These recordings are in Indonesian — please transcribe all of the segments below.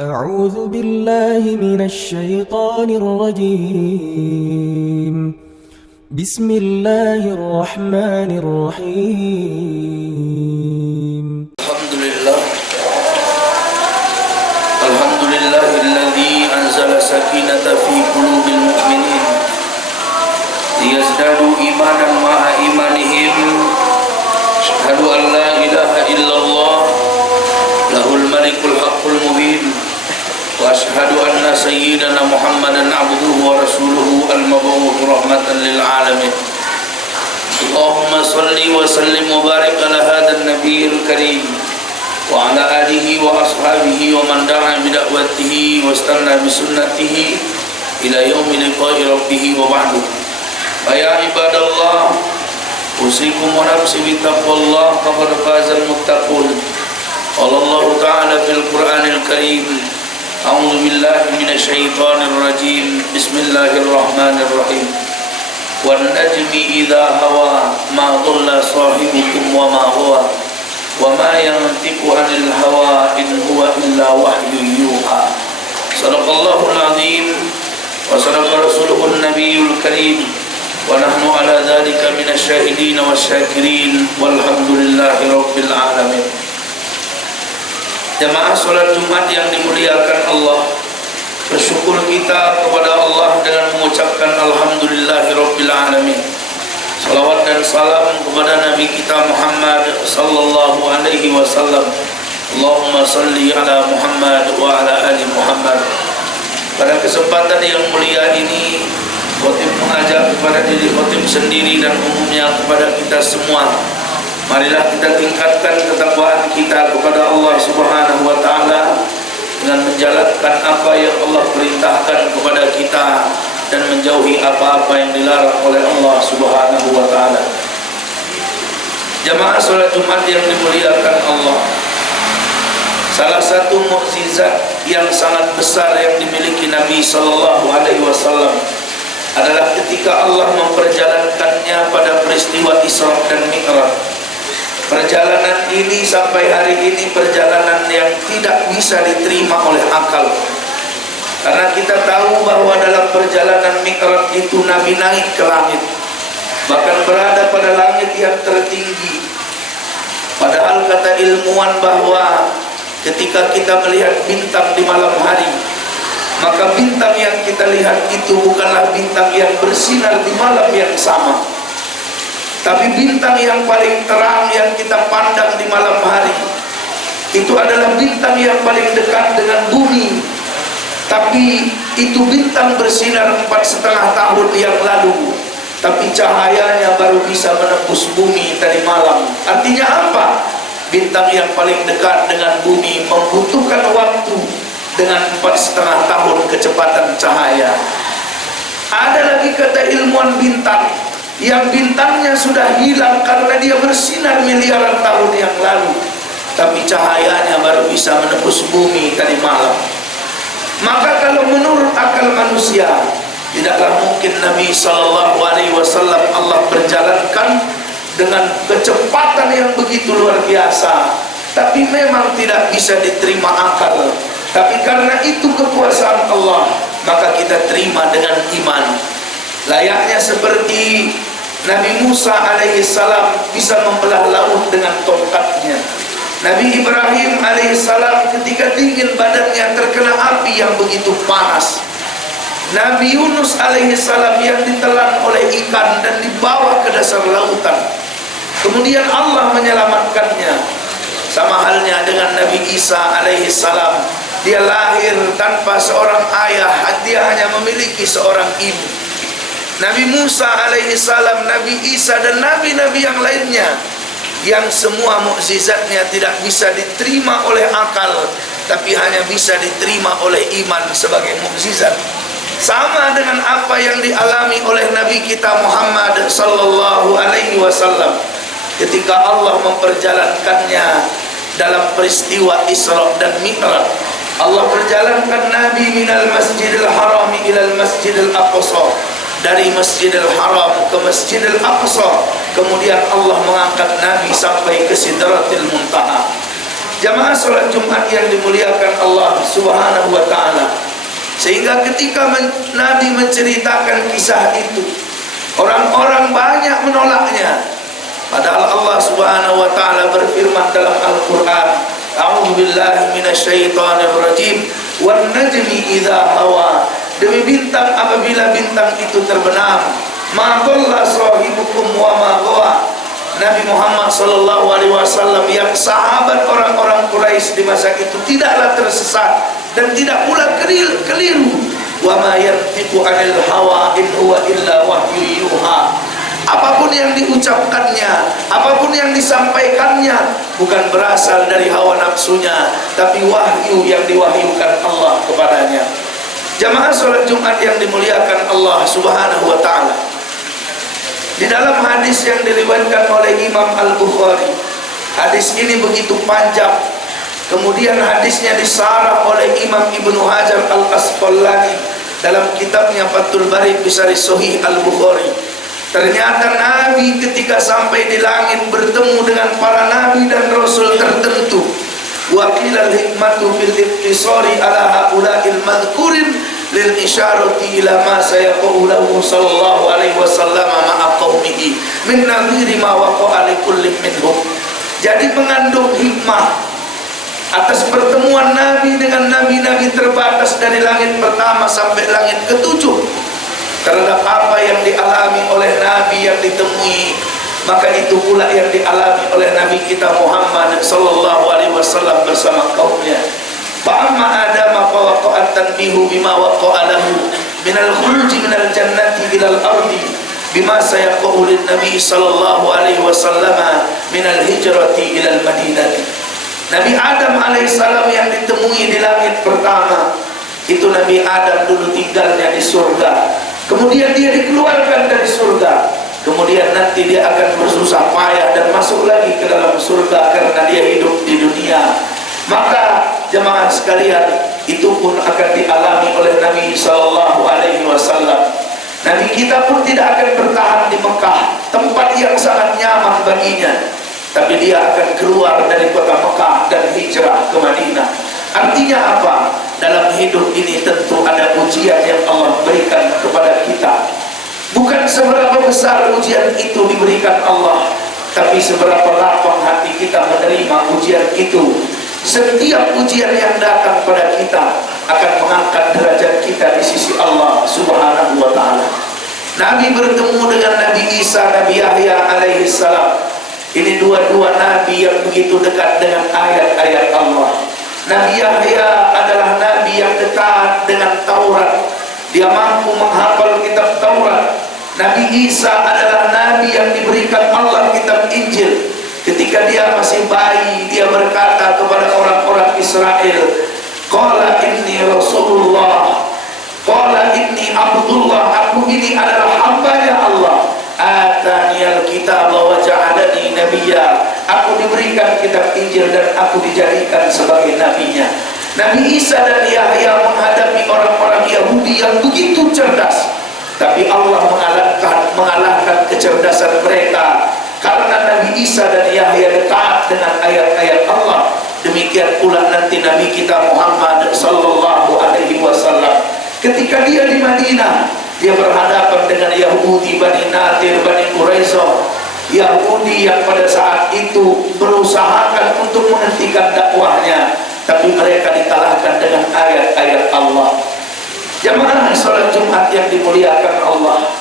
أعوذ بالله من الشيطان الرجيم. بسم الله الرحمن الرحيم. الحمد لله الذي أنزل سكينة في قلوب المؤمنين ليزدادوا إيمانا مع إيمانهم. أشهد أن لا إله إلا الله له الملك الحق المبين، وأشهد أن سيدنا محمدا عبده ورسوله المبعوث رحمة للعالمين. اللهم صل وسلم وبارك على هذا النبي الكريم وعلى آله وأصحابه ومن دعا بدعوته واستنى بسنته إلى يوم لقاء ربه وبعد. فيا عباد الله، أوصيكم ونفسي بتقوى الله فقد فاز المتقون. قال الله تعالى في القرآن الكريم: أعوذ بالله من الشيطان الرجيم، بسم الله الرحمن الرحيم. والنجم إذا هوى ما ضل صاحبكم وما هو وما ينطق عن الهوى إن هو إلا وحي يوحى. صدق الله العظيم وصدق رسوله النبي الكريم، ونحن على ذلك من الشاهدين والشاكرين والحمد لله رب العالمين. Jamaah sholat Jumat yang dimuliakan Allah, bersyukur kita kepada Allah dengan mengucapkan alhamdulillahirabbil alamin. Salawat dan salam kepada Nabi kita Muhammad sallallahu alaihi wasallam. Allahumma salli ala Muhammad wa ala ali Muhammad. Pada kesempatan yang mulia ini, khotib mengajak kepada diri khotib sendiri dan umumnya kepada kita semua, marilah kita tingkatkan ketakwaan kita kepada Allah Subhanahu wa taala dengan menjalankan apa yang Allah perintahkan kepada kita dan menjauhi apa-apa yang dilarang oleh Allah Subhanahu wa taala. Jamaah salat Jumat yang dimuliakan Allah, salah satu mukjizat yang sangat besar yang dimiliki Nabi sallallahu alaihi wasallam adalah ketika Allah memperjalankannya pada peristiwa Isra dan Mi'raj. Perjalanan ini sampai hari ini perjalanan yang tidak bisa diterima oleh akal. Karena kita tahu bahwa dalam perjalanan Mi'raj itu Nabi naik ke langit, bahkan berada pada langit yang tertinggi. Padahal kata ilmuwan bahwa ketika kita melihat bintang di malam hari, maka bintang yang kita lihat itu bukanlah bintang yang bersinar di malam yang sama, tapi bintang yang paling terang yang kita pandang di malam hari itu adalah bintang yang paling dekat dengan bumi. Tapi itu bintang bersinar 4,5 tahun yang lalu, tapi cahayanya baru bisa menembus bumi tadi malam. Artinya apa? Bintang yang paling dekat dengan bumi membutuhkan waktu dengan 4,5 tahun kecepatan cahaya. Ada lagi kata ilmuwan bintang yang bintangnya sudah hilang karena dia bersinar miliaran tahun yang lalu, tapi cahayanya baru bisa menembus bumi tadi malam. Maka kalau menurut akal manusia, tidaklah mungkin Nabi sallallahu alaihi wasallam Allah perjalankan dengan kecepatan yang begitu luar biasa, tapi memang tidak bisa diterima akal. Tapi karena itu kekuasaan Allah, maka kita terima dengan iman. Layaknya seperti Nabi Musa alaihissalam bisa membelah laut dengan tongkatnya. Nabi Ibrahim alaihissalam ketika dingin badannya terkena api yang begitu panas. Nabi Yunus alaihissalam yang ditelan oleh ikan dan dibawa ke dasar lautan, kemudian Allah menyelamatkannya. Sama halnya dengan Nabi Isa alaihissalam, dia lahir tanpa seorang ayah, dia hanya memiliki seorang ibu. Nabi Musa alaihissalam, Nabi Isa dan nabi-nabi yang lainnya, yang semua mukjizatnya tidak bisa diterima oleh akal, tapi hanya bisa diterima oleh iman sebagai mukjizat. Sama dengan apa yang dialami oleh Nabi kita Muhammad sallallahu alaihi wasallam ketika Allah memperjalankannya dalam peristiwa Isra dan Mi'raj. Allah perjalankan Nabi minal Masjidil Haram ilal Masjidil Aqsa, dari Masjidil Haram ke Masjidil Aqsa. Kemudian Allah mengangkat Nabi sampai ke Sidratil Muntaha. Jamaah sholat Jumat yang dimuliakan Allah Subhanahu wa ta'ala, sehingga ketika Nabi menceritakan kisah itu, orang-orang banyak menolaknya. Padahal Allah Subhanahu wa ta'ala berfirman dalam Al-Quran, A'udzu billahi minasyaitonir rajim, wan najmi idza hawa, demi bintang apabila bintang itu terbenam, ma dhalla sahibukum wa ma ghawa. Nabi Muhammad sallallahu alaihi wasallam yang sahabat orang-orang Quraisy di masa itu tidaklah tersesat dan tidak pula keliru. Wa ma yantiqu 'anil hawa in huwa illa wahyu yuha. Apapun yang diucapkannya, apapun yang disampaikannya bukan berasal dari hawa nafsunya, tapi wahyu yang diwahyukan Allah kepadanya. Jamaah salat Jumat yang dimuliakan Allah Subhanahu wa taala, di dalam hadis yang diriwayatkan oleh Imam Al-Bukhari, hadis ini begitu panjang. Kemudian hadisnya disarah oleh Imam Ibnu Hajar Al-Asqalani dalam kitabnya Fathul Bari Bisari Sahih Al-Bukhari. Ternyata Nabi ketika sampai di langit bertemu dengan para nabi dan rasul tertentu. Wa qilal hikmatu fil ittisari ala haula'il madhkurin lil isyarati ila ma sayaqulu sallallahu alaihi wasallam ma'a qaumihi min nadhiri ma waqa'a li kullin minhum. Jadi mengandung hikmah atas pertemuan Nabi dengan nabi-nabi terbatas dari langit pertama sampai langit ketujuh, terhadap apa yang dialami oleh Nabi yang ditemui, maka itu pula yang dialami oleh Nabi kita Muhammad sallallahu alaihi wasallam bersama kaumnya. Fa'amma Adam fa waqa'a tanbihu bima waqa'a lahu minal khuruji minal jannati ilal ardi bima sayaqulu lin Nabi sallallahu alaihi wasallam minal hijrati ilal Madinah. Nabi Adam alaihissalam yang ditemui di langit pertama itu, Nabi Adam dulu tinggalnya di surga, kemudian dia dikeluarkan dari surga, kemudian nanti dia akan bersusah payah dan masuk lagi ke dalam surga karena dia hidup di dunia. Maka jemaah sekalian, itu pun akan dialami oleh Nabi sallallahu alaihi wasallam. Nabi kita pun tidak akan bertahan di Mekah, tempat yang sangat nyaman baginya, tapi dia akan keluar dari kota Mekah dan hijrah ke Madinah. Artinya apa? Dalam hidup ini tentu ada ujian yang Allah berikan kepada kita. Bukan seberapa besar ujian itu diberikan Allah, tapi seberapa lapang hati kita menerima ujian itu. Setiap ujian yang datang pada kita akan mengangkat derajat kita di sisi Allah Subhanahu wa ta'ala. Nabi bertemu dengan Nabi Isa, Nabi Yahya alaihi salam. Ini dua-dua nabi yang begitu dekat dengan ayat-ayat Allah. Nabi Yahya adalah nabi yang dekat dengan Taurat, dia mampu menghafal kitab Taurat. Nabi Isa adalah nabi yang diberikan Allah kitab Injil. Ketika dia masih bayi, dia berkata kepada orang-orang Israel, qala inni Rasulullah, qala inni Abdullah, aku ini adalah hambanya Allah. Ataniyal kitab wa ja'alani nabiyya, aku diberikan kitab Injil dan aku dijadikan sebagai nabinya. Nabi Isa dan Yahya menghadapi orang-orang Yahudi yang begitu cerdas, tapi Allah mengalahkan kecerdasan mereka karena Nabi Isa dan Yahya dekat dengan ayat-ayat Allah. Demikian pula nanti Nabi kita Muhammad sallallahu alaihi wasallam, ketika dia di Madinah, dia berhadapan dengan Yahudi, Bani Nadir, Bani Quraisyah, Yahudi yang pada saat itu berusahakan untuk menghentikan dakwahnya, tapi mereka dikalahkan dengan ayat-ayat Allah. Jamaah salat Jumat yang dimuliakan Allah,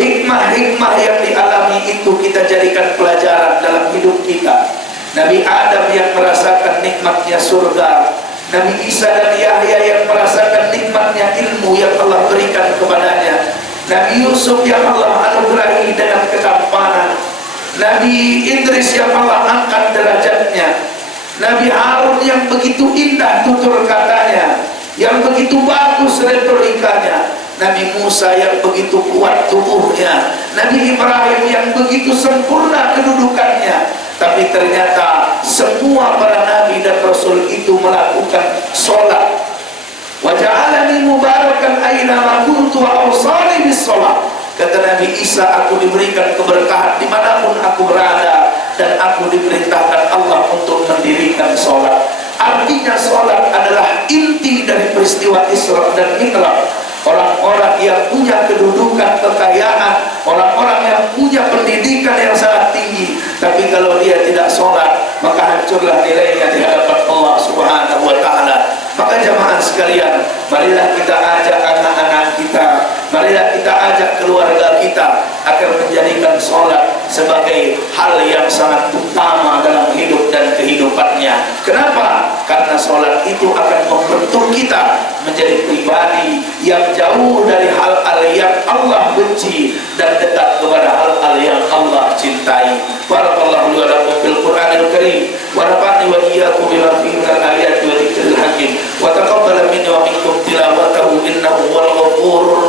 hikmah-hikmah yang dialami itu kita jadikan pelajaran dalam hidup kita. Nabi Adam yang merasakan nikmatnya surga, Nabi Isa dan Yahya yang merasakan nikmatnya ilmu yang Allah berikan kepadanya, Nabi Yusuf yang Allah anugerahi dengan ketampanan, Nabi Idris yang Allah angkat derajatnya, Nabi Harun yang begitu indah tutur katanya, yang begitu bagus retorikanya, Nabi Musa yang begitu kuat tubuhnya, Nabi Ibrahim yang begitu sempurna kedudukannya. Tapi ternyata semua para nabi dan rasul itu melakukan sholat. Wa ja'alani mubarakan aina ma kuntu wa awsani bis sholat. Kata Nabi Isa, aku diberikan keberkahan dimanapun aku berada, dan aku diperintahkan Allah untuk mendirikan sholat. Artinya sholat adalah inti dari peristiwa Isra dan Mi'raj. Orang-orang yang punya kedudukan, kekayaan, orang-orang yang punya pendidikan yang sangat tinggi, tapi kalau dia tidak sholat, maka hancurlah nilainya di hadapan Allah Subhanahu wa ta'ala. Maka jamaah sekalian, marilah kita ajak anak-anak kita, marilah kita ajak keluarga kita agar menjadikan sholat sebagai hal yang sangat utama dalam hidup dan kehidupannya. Kenapa? Karena sholat itu akan membentuk kita menjadi pribadi yang jauh dari hal-hal yang Allah benci dan dekat kepada hal-hal yang Allah cintai. Barakallahu li wa lakum fil Qur'anil Karim wa nafa'ani wa iyyakum bima fihi minal ayati wa dzikril hakim wa taqabbal minni wa minkum tilawatahu innahu huwal ghafurur